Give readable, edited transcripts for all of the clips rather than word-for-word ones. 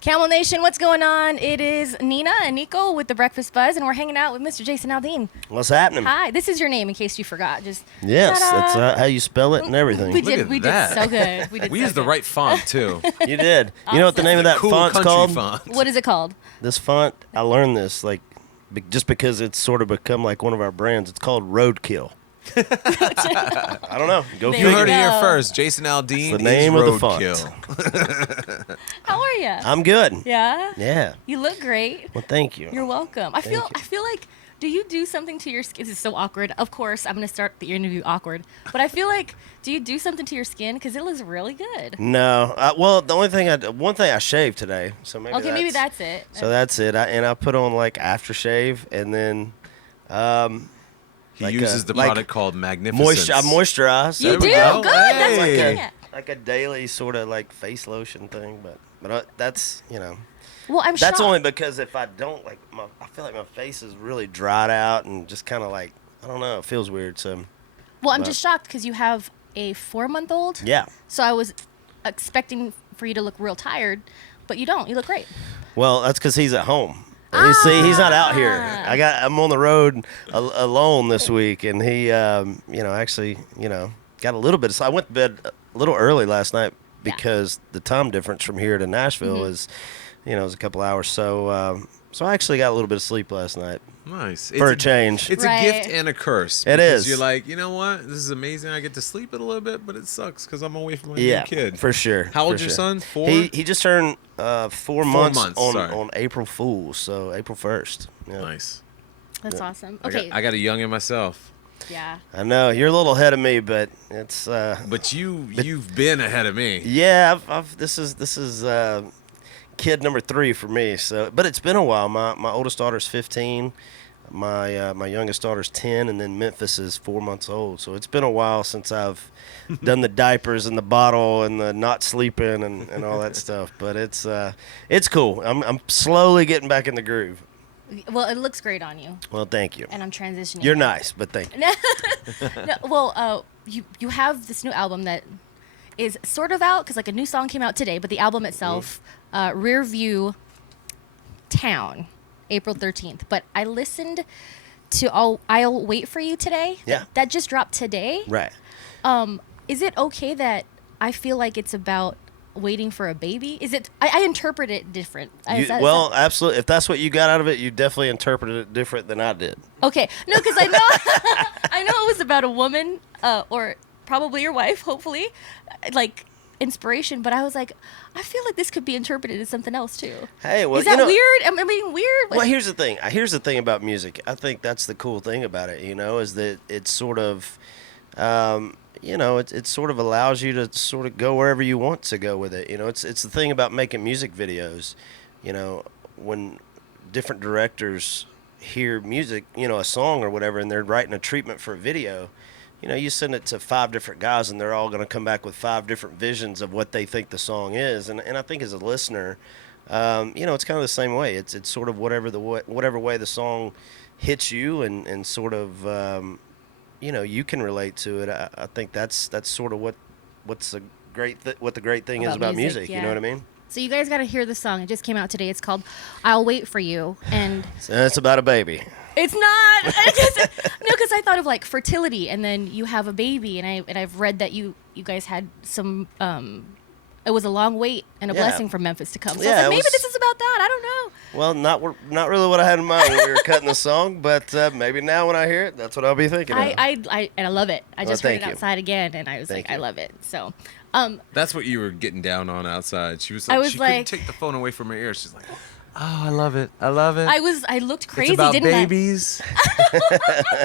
Camel Nation, what's going on? It is Nina and Niko with the Breakfast Buzz, and we're hanging out with Mr. Jason Aldean. What's happening? Hi, this is your name in case you forgot. Just yes, ta-da. that's how you spell it and everything. We did so good. We used the right font too. You did. You know what the name of that Cool font's country called? font. What is it called? This font, I learned this just because it's sort of become like one of our brands. It's called Roadkill. I don't know. Go There You figure. heard it go. here first. Jason Aldean It's the name is of the font. Roadkill. How are you? I'm good. Yeah. Yeah. You look great. Well, thank you. You're welcome. I feel like. Do you do something to your skin? This is so awkward. Of course, I'm gonna start the interview awkward. But I feel like, do you do something to your skin? Because it looks really good. No. Well, the only thing one thing I shaved today, so maybe. Okay, maybe that's it. So that's it. I put on like aftershave and then. He Like uses the like product called Magnificence. I moisturize. You There we do go. good. Hey. That's what I'm Like getting at. Like a daily sort of like face lotion thing, but that's Well, I'm that's shocked. only because if I don't I feel like my face is really dried out and just kind of like I don't know, it feels weird. So Well, I'm just shocked because you have a 4-month-old. yeah, So I was expecting for you to look real tired, but you don't. You look great. well that's because he's at home. You see, he's not out here. Ah. I'm on the road alone this week, and he actually got a little bit. So I went to bed a little early last night because the time difference from here to Nashville is, is a couple hours. So so I actually got a little bit of sleep last night. Nice. For a change. It's Right. a gift and a curse. It because is. You're like, you know what? This is amazing. I get to sleep it a little bit, but it sucks because I'm away from my Yeah, new kid. for sure. How for old's your sure. son? 4? He just turned 4 months, sorry. on April Fool's, so April 1st. Yeah. Nice. That's awesome. I Okay. got a youngin myself. Yeah. I know you're a little ahead of me, but it's But you've been ahead of me. yeah. This is kid number 3 for me. So, but it's been a while. My oldest daughter's 15. My youngest daughter's 10, and then Memphis is 4 months old. So it's been a while since I've done the diapers and the bottle and the not sleeping and all that stuff. But it's cool. I'm slowly getting back in the groove. Well, it looks great on you, Well, thank you. and I'm transitioning. You're nice, but thank you. No, well, you have this new album that is sort of out because like a new song came out today, but the album itself, Rear View Town, April 13th. But I listened to I'll Wait for You today. Yeah. That just dropped today. Right. Is it okay that I feel like it's about waiting for a baby? Is it? I interpret it different. Well, absolutely. If that's what you got out of it, you definitely interpreted it different than I did. Okay, no, because I know I know it was about a woman, or probably your wife, hopefully, like inspiration. But I was like, I feel like this could be interpreted as something else too. Hey, well, is that weird? Am I being weird? Well, here's the thing. Here's the thing about music. I think that's the cool thing about it. Is that it's sort of, it sort of allows you to sort of go wherever you want to go with it. It's the thing about making music videos. When different directors hear music, a song or whatever, and they're writing a treatment for a video, you send it to 5 different guys, and they're all going to come back with 5 different visions of what they think the song is. And I think as a listener, it's kind of the same way. It's sort of whatever way the song hits you, and sort of you can relate to it. I think that's sort of what the great thing is about music. Yeah. You know what I mean? So you guys got to hear the song. It just came out today. It's called "I'll Wait for You," and So it's about a baby. it's not. Because I thought of like fertility, and then you have a baby, and I've read that you guys had some. It was a long wait and a Yeah. blessing from Memphis to come. So I Yeah, was like, it maybe was- this is about that. I don't know. Well, not really what I had in mind when we were cutting the song, but maybe now when I hear it, that's what I'll be thinking of. I love it. I Well, just heard thank it you. outside again, and I was Thank like, I you. love it. So, That's what you were getting down on outside. She was I like, was she like- couldn't take the phone away from her ear. She's like, oh, I love it. I love it. I looked crazy, it's about didn't babies.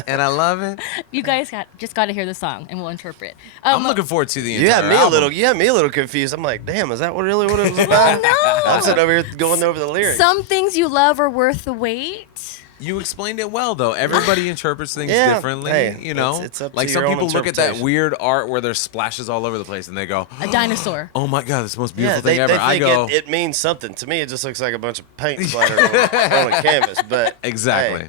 And I love it. I? You guys just got to hear the song, and we'll interpret. I'm looking forward to the You entire had me album. you had me a little confused. I'm like, damn, is that really what it was about? no. I'm sitting over here going over the lyrics. Some things you love are worth the wait. You explained it well, though. Everybody interprets things Yeah. differently. Hey, It's up to like some your own people look at that interpretation. weird art where there's splashes all over the place, and they go, A dinosaur. "Oh my God, this is the most beautiful Yeah, thing ever." they I think go, it means something. To me, it just looks like a bunch of paint splattered on a canvas. But exactly. hey,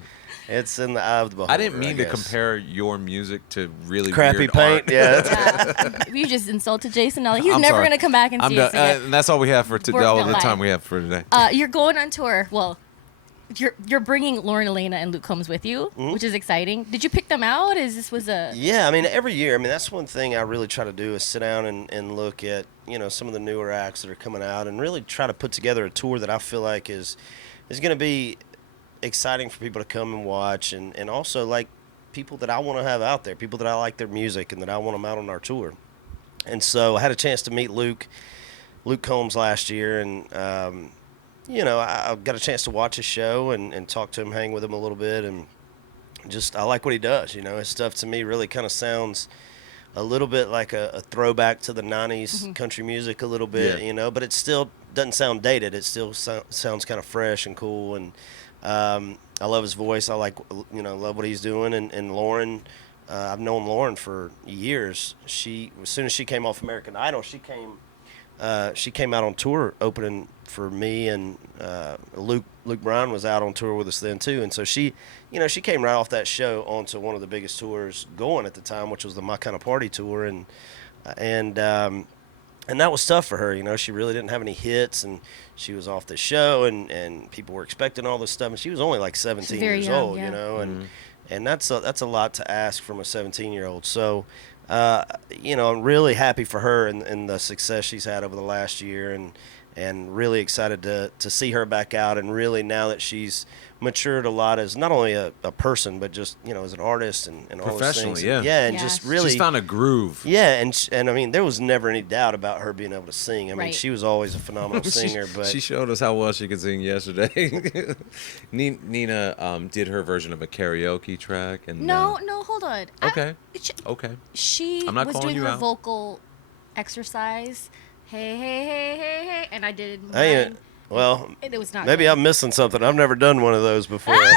It's in the eye of the beholder. I didn't mean to guess. compare your music to really Crappy weird paint. art. Yeah. You just insulted Jason Aldean. He's I'm never sorry. going to come back and I'm see done. us again. And that's all we have for today. We're All not the lying. time we have for today. You're going on tour. Well, you're bringing Lauren Elena and Luke Combs with you, which is exciting. Did you pick them out? Yeah, I mean, every year, I mean, that's one thing I really try to do is sit down and look at, some of the newer acts that are coming out and really try to put together a tour that I feel like is going to be exciting for people to come and watch and also, like, people that I want to have out there, people that I like their music and that I want them out on our tour. And so I had a chance to meet Luke Combs last year, and, I got a chance to watch his show and talk to him, hang with him a little bit, and just I like what he does. His stuff to me really kind of sounds a little bit like a throwback to the 90s country music a little bit, but it still doesn't sound dated. It still sounds kind of fresh and cool, and I love his voice. I like, love what he's doing, and Lauren, I've known Lauren for years. As soon as she came off American Idol, she came out on tour opening for me, and Luke Bryan was out on tour with us then too. And so she came right off that show onto one of the biggest tours going at the time, which was the My Kind of Party tour, and that was tough for her. She really didn't have any hits, and she was off the show, and people were expecting all this stuff, and she was only like 17 years young, old, yeah. and that's a lot to ask from a 17-year-old. So. I'm really happy for her and the success she's had over the last year, and really excited to see her back out, and really now that she's matured a lot as not only a person, but just, as an artist and all those things. Professionally, yeah. Yeah, and Yeah. just really. She's found a groove. Yeah, and I mean, there was never any doubt about her being able to sing. I mean, Right. she was always a phenomenal singer, but. She showed us how well she could sing yesterday. Nina did her version of a karaoke track. And No, hold on. Okay. She, Okay. she I'm not was calling doing you her out. vocal exercise. Hey, hey, hey, hey, hey, and I did mine. I ain't- well, It was not maybe good. I'm missing something. I've never done one of those before. Well,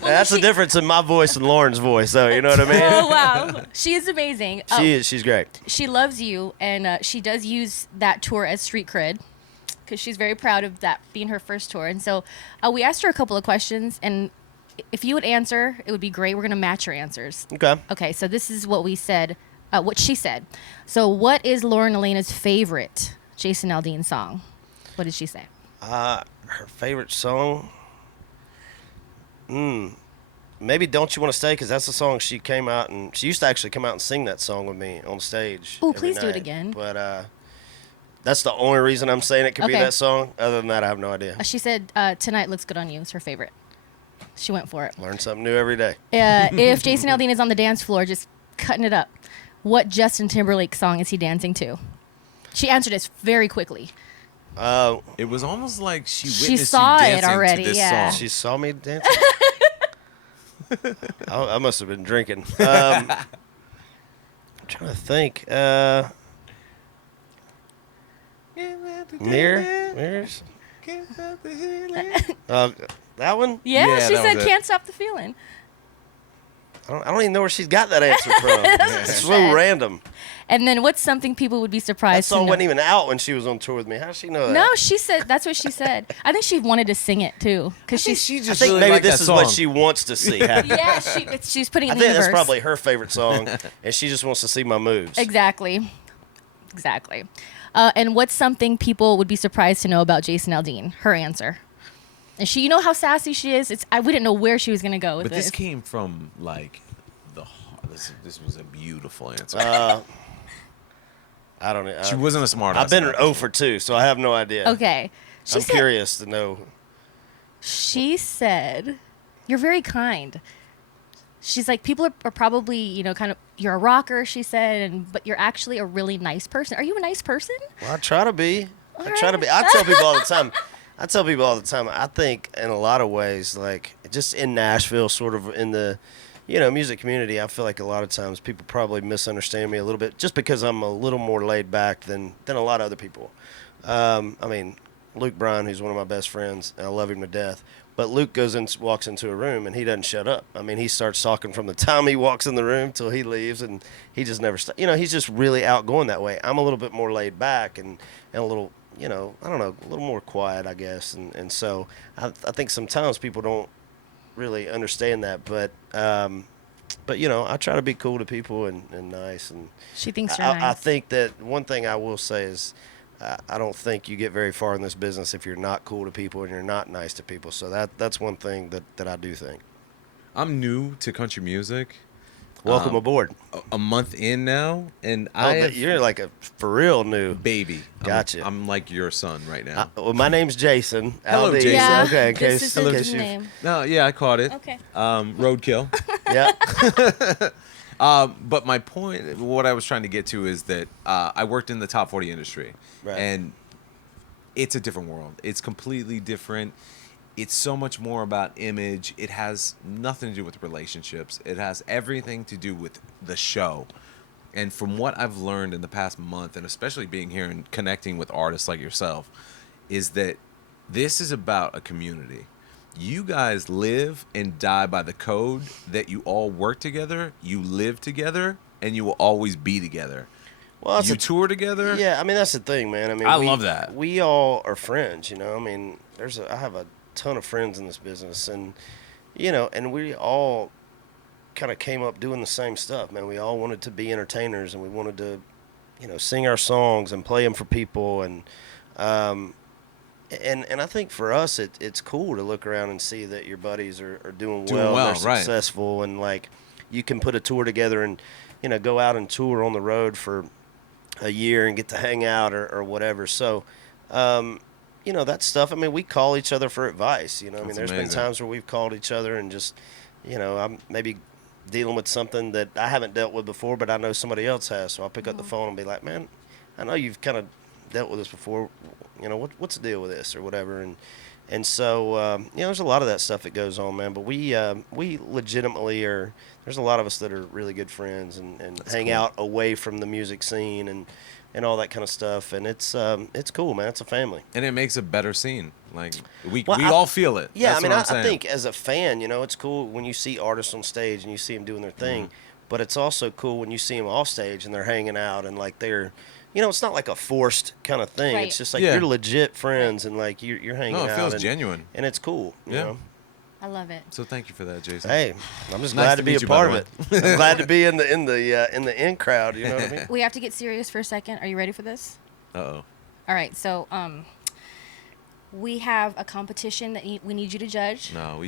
That's the she- difference in my voice and Lauren's voice, though. You know what I mean? Oh wow, she is amazing. She's great. She loves you, and she does use that tour as street cred because she's very proud of that being her first tour. And so we asked her a couple of questions, and if you would answer, it would be great. We're gonna match your answers. Okay. Okay, so this is what we said, what she said. So, what is Lauren Elena's favorite Jason Aldean song? What did she say? Her favorite song? Maybe Don't You Want to Stay, because that's the song she came out, and she used to actually come out and sing that song with me on stage. Ooh, every please do it night. again. But that's the only reason I'm saying it could be Okay. that song. Other than that, I have no idea. She said, Tonight Looks Good on You. It's her favorite. She went for it. Learn something new every day. If Jason Aldean is on the dance floor, just cutting it up, what Justin Timberlake song is he dancing to? She answered this very quickly. It was almost like she witnessed She saw you it dancing already, to this yeah. song. She saw me dancing. I must have been drinking. I'm trying to think. Mirrors? That one? Yeah, Yeah, she that said, was it. Can't Stop the Feeling. I don't even know where she's got that answer from. It's so said. random. And then what's something people would be That surprised to song know? wasn't even out when she was on tour with me. How does she know that? No, she said, that's what she said. I think she wanted to sing it too. Because She she's, just I think really maybe liked this that is song. what she wants to see happen. yeah, she's putting it I in the think that's universe. probably her favorite song, and she just wants to see my moves. Exactly. And what's something people would be surprised to know about Jason Aldean? Her answer. And she, you know how sassy she is? We didn't know where she was going to go with But this this. came from like the heart. This was a beautiful answer. I don't know. she wasn't a smart. I've been 0 for 2, so I have no idea. Okay. I'm curious to know. She said, you're very kind. She's like, people are probably, kind of, you're a rocker, she said, but you're actually a really nice person. Are you a nice person? Well, I try to be. All I try to right. be. I tell people all the time. I think in a lot of ways, like just in Nashville, sort of in the, music community, I feel like a lot of times people probably misunderstand me a little bit just because I'm a little more laid back than a lot of other people. I mean, Luke Bryan, who's one of my best friends, and I love him to death. But Luke walks into a room, and he doesn't shut up. I mean, he starts talking from the time he walks in the room till he leaves, and he just never stops. He's just really outgoing that way. I'm a little bit more laid back and a little, I don't know, a little more quiet, I guess. And so I think sometimes people don't really understand that, but you know, I try to be cool to people and nice, and She thinks you're I nice. think that one thing I will say is I don't think you get very far in this business if you're not cool to people and you're not nice to people. So that's one thing that I do think. I'm new to country music. Welcome aboard. A month in now, and Oh, you're like a for real new. baby. Gotcha. I'm like your son right now. Well, my name's Jason. Hello, Aldean. Jason. Yeah, Okay, in this case, is in his case you. name. No, yeah, I caught it. Okay. Roadkill. Yeah. But my point, what I was trying to get to is that I worked in the top 40 industry, Right. and it's a different world. It's completely different. It's so much more about image. It has nothing to do with relationships. It has everything to do with the show. And from what I've learned in the past month, and especially being here and connecting with artists like yourself, is that this is about a community. You guys live and die by the code that you all work together, you live together, and you will always be together. Well, that's You a- tour together. Yeah, I mean that's the thing, man. I mean, I love that. We all are friends, you know. I mean, I have a ton of friends in this business, and you know, and we all kind of came up doing the same stuff, man. We all wanted to be entertainers, and we wanted to, you know, sing our songs and play them for people, and I think for us, it's cool to look around and see that your buddies are doing well, well, and they're right. successful, and like you can put a tour together and you know go out and tour on the road for a year and get to hang out or whatever. So, you know, that stuff. I mean, we call each other for advice. You know, I mean, That's there's amazing. been times where we've called each other and just, you know, I'm maybe dealing with something that I haven't dealt with before, but I know somebody else has. So I'll pick up the phone and be like, man, I know you've kind of dealt with this before. You know, what's the deal with this or whatever. And so, you know, there's a lot of that stuff that goes on, man. But we legitimately are. There's a lot of us that are really good friends and hang cool. out away from the music scene and all that kind of stuff. And it's cool, man. It's a family. And it makes a better scene. Like we Well, I- all feel it. Yeah, That's I mean, what I'm I saying. think as a fan, you know, it's cool when you see artists on stage and you see them doing their thing. Mm-hmm. But it's also cool when you see them off stage and they're hanging out and like they're, you know, it's not like a forced kind of thing. Right. It's just like Yeah. you're legit friends and like you're hanging No, out. it feels and, genuine. and it's cool. You Yeah. know? I love it. So thank you for that, Jason. Hey, I'm just Nice glad to to be meet a you, by part the of it. I'm glad to be in the in crowd. You know what I mean? We have to get serious for a second. Are you ready for this? Uh-oh. All right. So, we have a competition that we need you to judge. No,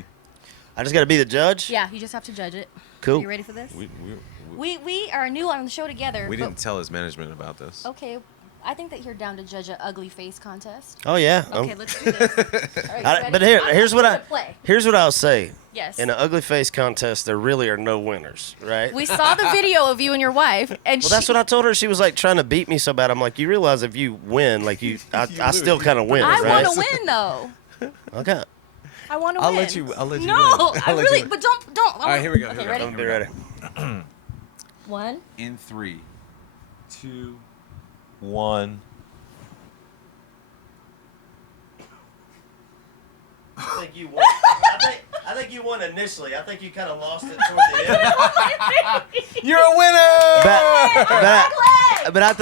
I just got to be the judge. Yeah, you just have to judge it. Cool. Are you ready for this? we We are new on the show together. we but- didn't tell his management about this. Okay, I think that you're down to judge an ugly face contest. Oh yeah. Okay, let's do this. All right, you ready? But I'm here's what gonna play. here's what I'll say. Yes. In an ugly face contest, there really are no winners, right? We saw the video of you and your wife, and Well, that's what I told her. She was like trying to beat me so bad. I'm like, you realize if you win, like I still kind of win, I right? want to win though. Okay. I want to I'll win. let you No, win. I I'll let really. you win. But don't. All right, here we go. Okay, Here we ready? I'm gonna be ready. 1. In 3, 2, 1. I think you won. I think you won initially. I think you kind of lost it toward the end. You're a winner! But I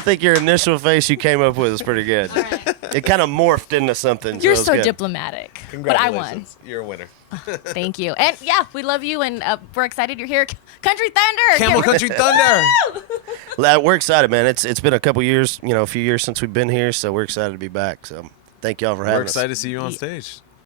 think your initial face you came up with is pretty good. All right. It kind of morphed into something. You're it was so good. diplomatic. But I won. Congratulations. You're a winner. Thank you. And yeah, we love you, and we're excited you're here. Country Thunder. Camel Get- Country Thunder! We're excited, man. It's been a couple years, you know, a few years since we've been here, so we're excited to be back. So thank y'all for having We're us. excited to see you on stage.